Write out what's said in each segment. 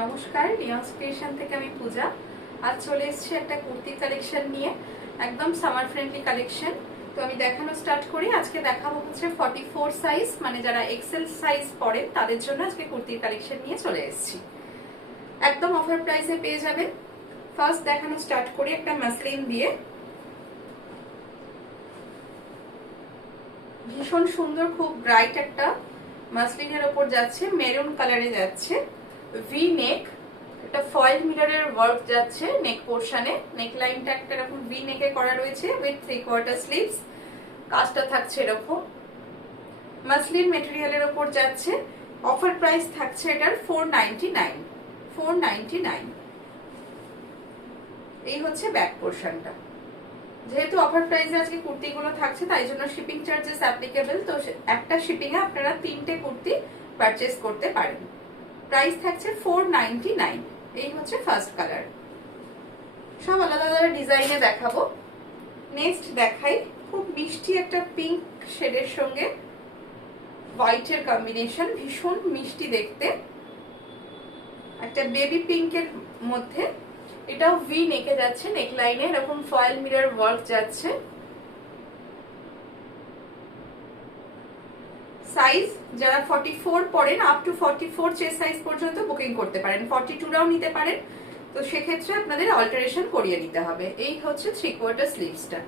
নমস্কার, রিয়ান্স ক্রিয়েশন থেকে আমি পূজা। আজ চলে এসেছি একটা কুর্তির কালেকশন নিয়ে, একদম সামার ফ্রেন্ডলি কালেকশন। তো আমি দেখানো স্টার্ট করি। আজকে দেখাবো হচ্ছে 44 সাইজ, মানে যারা এক্সেল সাইজ পরেন তাদের জন্য আজকে কুর্তির কালেকশন নিয়ে চলে এসেছি। একদম অফার প্রাইসে পেয়ে যাবেন। ফার্স্ট দেখানো স্টার্ট করি একটা মাসলিন দিয়ে। ভীষণ সুন্দর, খুব ব্রাইট একটা মাসলিনের ওপর যাচ্ছে, মেরুন কালারে যাচ্ছে, ভি নেক, একটা ফয়েল মিররের ওয়ার্ক যাচ্ছে নেক পোর্শনে। নেক লাইনটা একটা এরকম ভি নেকে করা রয়েছে উইথ 3/4 স্লিভস। কাজটা থাকছে এরকম, মাসলিন মেটেরিয়ালের ওপর যাচ্ছে। অফার প্রাইস থাকছে এটার 499। এই হচ্ছে ব্যাক পোর্শনটা। যেহেতু অফার প্রাইসে আজকে কুর্তিগুলো থাকছে তাই জন্য শিপিং চার্জেস অ্যাপ্লিকেবল। তো একটা শিপিং এ আপনারা 3টে কুর্তি পারচেজ করতে পারেন। প্রাইস থাকছে 499। এই হচ্ছে ফার্স্ট কালার। সব আলাদা আলাদা ডিজাইনে দেখাবো। নেক্সট দেখাই খুব মিষ্টি একটা পিঙ্ক শেডের সঙ্গে হোয়াইটের কম্বিনেশন, ভীষণ মিষ্টি দেখতে, একটা বেবি পিঙ্কের মধ্যে। এটাও ভি নেকে যাচ্ছে, নেক লাইনে এরকম ফয়েল মিরর ওয়ার্ক যাচ্ছে। সাইজ যারা 44 পরেন আপ টু 44 চেস্ট সাইজ পর্যন্ত বুকিং করতে পারেন, 42রাও নিতে পারেন। তো সেক্ষেত্রে আপনাদের অল্টারেশন করিয়ে নিতে হবে। এই হচ্ছে 3/4 স্লিভসটা।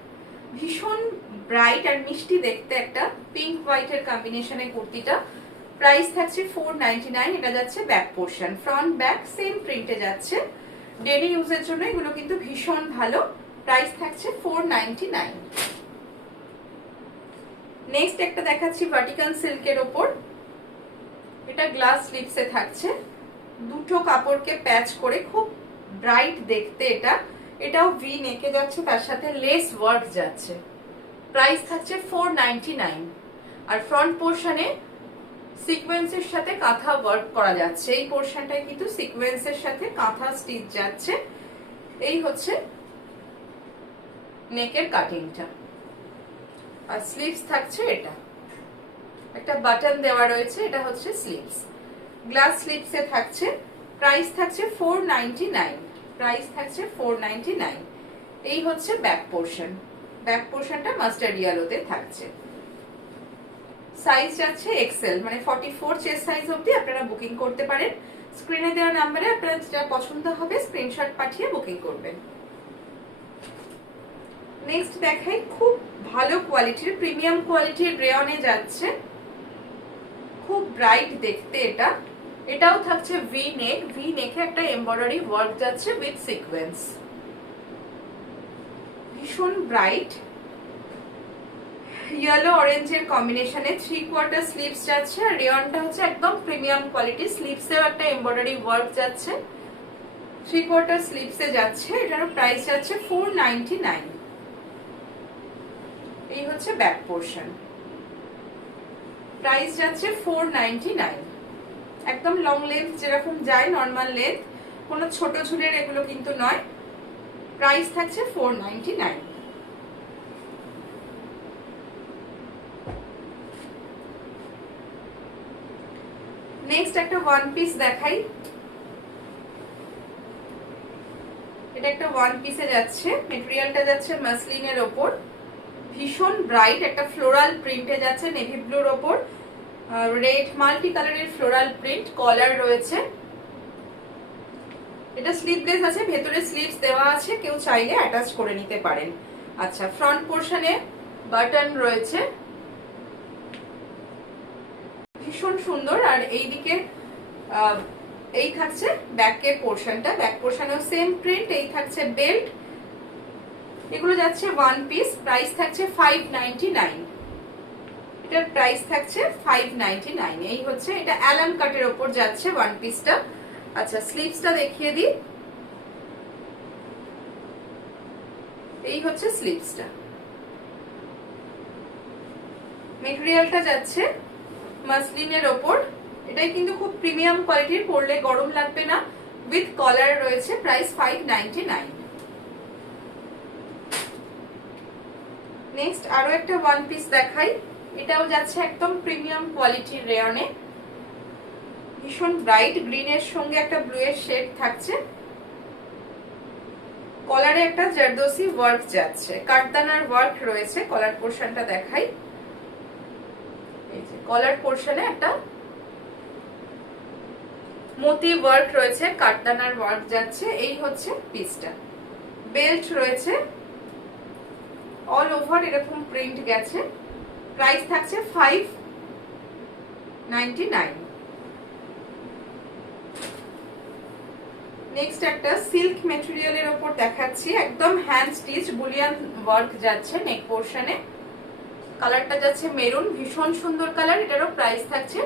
ভীষণ ব্রাইট আর মিষ্টি দেখতে একটা পিঙ্ক হোয়াইটের কম্বিনেশনের কুর্তিটা। প্রাইস থাকছে 499। এটা যাচ্ছে back portion, front back same প্রিন্টে যাচ্ছে। ডেলি ইউজের জন্য এগুলো কিন্তু ভীষণ ভালো। প্রাইস থাকছে 499। নেক্সট একটা দেখাচ্ছি ভার্টিকাল সিল্কের ওপর। এটা গ্লাস স্লিভসে থাকছে, দুটো কাপড়কে প্যাচ করে, খুব ব্রাইট দেখতে এটা। এটাও ভি নেকে যাচ্ছে, তার সাথে লেস ওয়ার্ক যাচ্ছে। প্রাইস থাকছে 499। আর ফ্রন্ট পোর্শনে সিকোয়েন্সের সাথে কাঁথা ওয়ার্ক করা যাচ্ছে। এই পোর্শনটায় কিন্তু সিকোয়েন্সের সাথে কাঁথা স্টিচ যাচ্ছে। এই হচ্ছে নেকের কাটিংটা। আর স্লিভস থাকছে এটা, একটা বাটন দেওয়া রয়েছে, এটা হচ্ছে স্লিভস। গ্লাস স্লিভসে থাকছে। প্রাইস থাকছে 499। প্রাইস থাকছে 499। এই হচ্ছে ব্যাক পোর্শন। ব্যাক পোর্শনটা মাস্টার্ড ইয়েলোতে থাকছে। সাইজ যাচ্ছে এক্সেল, মানে 44 চেস্ট সাইজ অবধি আপনারা বুকিং করতে পারেন। স্ক্রিনে দেওয়া নাম্বারে আপনারা যেটা পছন্দ হবে স্ক্রিনশট পাঠিয়ে বুকিং করবেন। নেক্সট দেখাই খুব ভালো কোয়ালিটির, প্রিমিয়াম কোয়ালিটির রেয়নে যাচ্ছে, খুব ব্রাইট দেখতে এটা। এটাও থাকছে ভি নেক, ভি নেকে একটা এমব্রয়ডারি ওয়ার্ক যাচ্ছে উইথ সিকোয়েন্স। ভীষণ ব্রাইট ইয়েলো অরেঞ্জের কম্বিনেশনে 3/4 স্লিভস যাচ্ছে। আর রেয়নটা হচ্ছে একদম প্রিমিয়াম কোয়ালিটি, স্লিভসেও একটা এমব্রয়ডারি ওয়ার্ক যাচ্ছে, 3/4 স্লিভসে যাচ্ছে। এটার প্রাইস যাচ্ছে 499। এই হচ্ছে ব্যাক পোর্শন। প্রাইস যাচ্ছে 499। একদম লং লেন্থ যেরকম যায় নর্মাল লেন্থ, কোনো ছোট ঝুলের এগুলো কিন্তু নয়। প্রাইস থাকছে 499। নেক্সট একটা ওয়ান পিস দেখাই। এটা একটা ওয়ান পিসে যাচ্ছে, মেটেরিয়ালটা যাচ্ছে মাসলিনের ওপর, ভীষণ ব্রাইট একটা ফ্লোরাল প্রিন্টে যাচ্ছে, নেভি ব্লুর ওপর রেড মাল্টি কালারের ফ্লোরাল প্রিন্ট, কলার রয়েছে। এটা স্লিভলেস আছে, ভেতরে স্লিভস দেওয়া আছে, কেউ চাইলে অ্যাটাচ করে নিতে পারেন। আচ্ছা, ফ্রন্ট পোর্শনে বাটন রয়েছে, ভীষণ সুন্দর। আর এইদিকে এই থাকছে ব্যাকের পোর্শনটা, ব্যাক পোর্শনেও সেম প্রিন্ট। এই থাকছে বেল্ট। এগুলো যাচ্ছে ওয়ান পিস। প্রাইস থাকছে 599। এটার প্রাইস থাকছে 599। এই হচ্ছে, এটা অ্যালান কাটের ওপর যাচ্ছে ওয়ান পিসটা। আচ্ছা, স্লিভসটা দেখিয়ে দিই। এই হচ্ছে স্লিভসটা। মেটেরিয়ালটা যাচ্ছে মাসলিনের ওপর। এটাই কিন্তু খুব প্রিমিয়াম কোয়ালিটির, পরলে গরম লাগবে না, উইথ কলার রয়েছে। প্রাইস 599। নেক্সট আরো একটা ওয়ান পিস দেখাই। এটাও যাচ্ছে একদম প্রিমিয়াম কোয়ালিটির রেয়নে, ভীষণ ব্রাইট গ্রিনের সঙ্গে একটা ব্লু এর শেড থাকছে। কলারে একটা জারদোসি ওয়ার্ক যাচ্ছে, কাটদানার ওয়ার্ক রয়েছে। কলার পোর্শনটা দেখাই, এই যে কলার পোর্শনে একটা মতি ওয়ার্ক রয়েছে, কাটদানার ওয়ার্ক যাচ্ছে। এই হচ্ছে পিসটা। বেল্ট রয়েছে, অল ওভার এরকম প্রিন্ট গেছে। প্রাইস থাকছে 599। নেক্সট একটা সিল্ক মেটেরিয়ালের উপর দেখাচ্ছি, একদম হ্যান্ড স্টিচ বুলিয়ান ওয়ার্ক যাচ্ছে নেক পোর্শনে। কালারটা যাচ্ছে মেরুন, ভীষণ সুন্দর কালার। এটারও প্রাইস থাকছে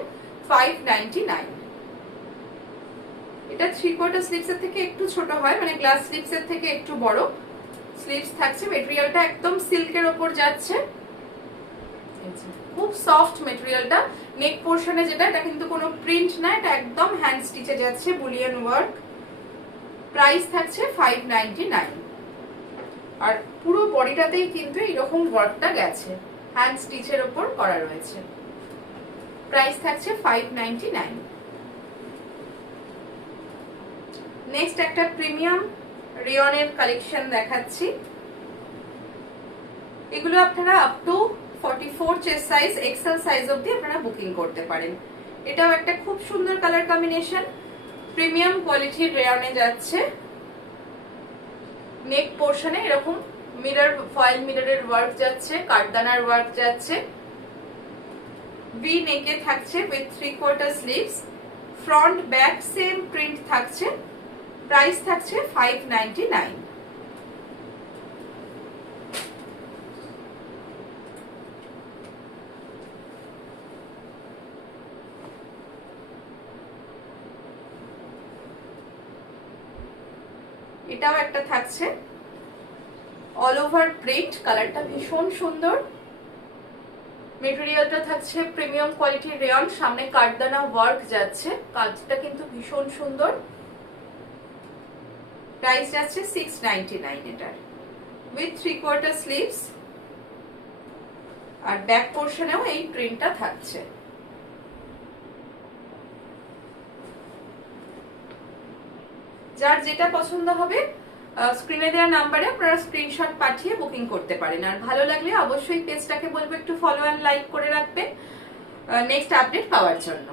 599। এটা 3/4 স্লিভস এর থেকে একটু ছোট হয়, মানে গ্লাস স্লিভস এর থেকে একটু বড় স্লিভস থাকছে। মেটেরিয়ালটা একদম সিল্কের উপর যাচ্ছে, খুব সফট মেটেরিয়ালটা। নেক পোর্শনে যেটা, এটা কিন্তু কোনো প্রিন্ট না, এটা একদম হ্যান্ড স্টিচে যাচ্ছে বুলিয়ান ওয়ার্ক। প্রাইস থাকছে 599। আর পুরো বডিটাতেই কিন্তু এরকম ওয়ার্কটা গেছে, হ্যান্ড স্টিচের উপর করা রয়েছে। প্রাইস থাকছে 599। নেক্সট একটা প্রিমিয়াম রিয়নের কালেকশন দেখাচ্ছি। এগুলো আপনারা up to 44 chest size, XL size অবধি আপনারা বুকিং করতে পারেন। এটাও একটা খুব সুন্দর কালার কম্বিনেশন, প্রিমিয়াম কোয়ালিটির রেয়নে যাচ্ছে। নেক পোর্শনে এরকম মিরর, ফয়েল মিররের ওয়ার্ক যাচ্ছে, কাটদানার ওয়ার্ক যাচ্ছে। ভি নেকে থাকছে with 3/4 sleeves. Front back same print থাকছে। প্রাইস থাকছে 599। এটাও একটা থাকছে অল ওভার প্রিন্ট, কালারটা ভীষণ সুন্দর। মেটেরিয়ালটা থাকছে প্রিমিয়াম কোয়ালিটির রেয়ন, সামনে কাটদানা ওয়ার্ক যাচ্ছে, কাজটা কিন্তু ভীষণ সুন্দর। প্রাইস যাচ্ছে 699 এটার, উইথ 3/4 স্লিভস। আর ব্যাক পোর্শনেও এই প্রিন্টটা থাকছে। যার যেটা পছন্দ হবে স্ক্রিনে দেওয়া নাম্বারে আপনারা স্ক্রিনশট পাঠিয়ে বুকিং করতে পারেন। আর ভালো লাগলে অবশ্যই পেজটাকে বলবো একটু ফলো অ্যান্ড লাইক করে রাখবেন নেক্সট আপডেট পাওয়ার জন্য।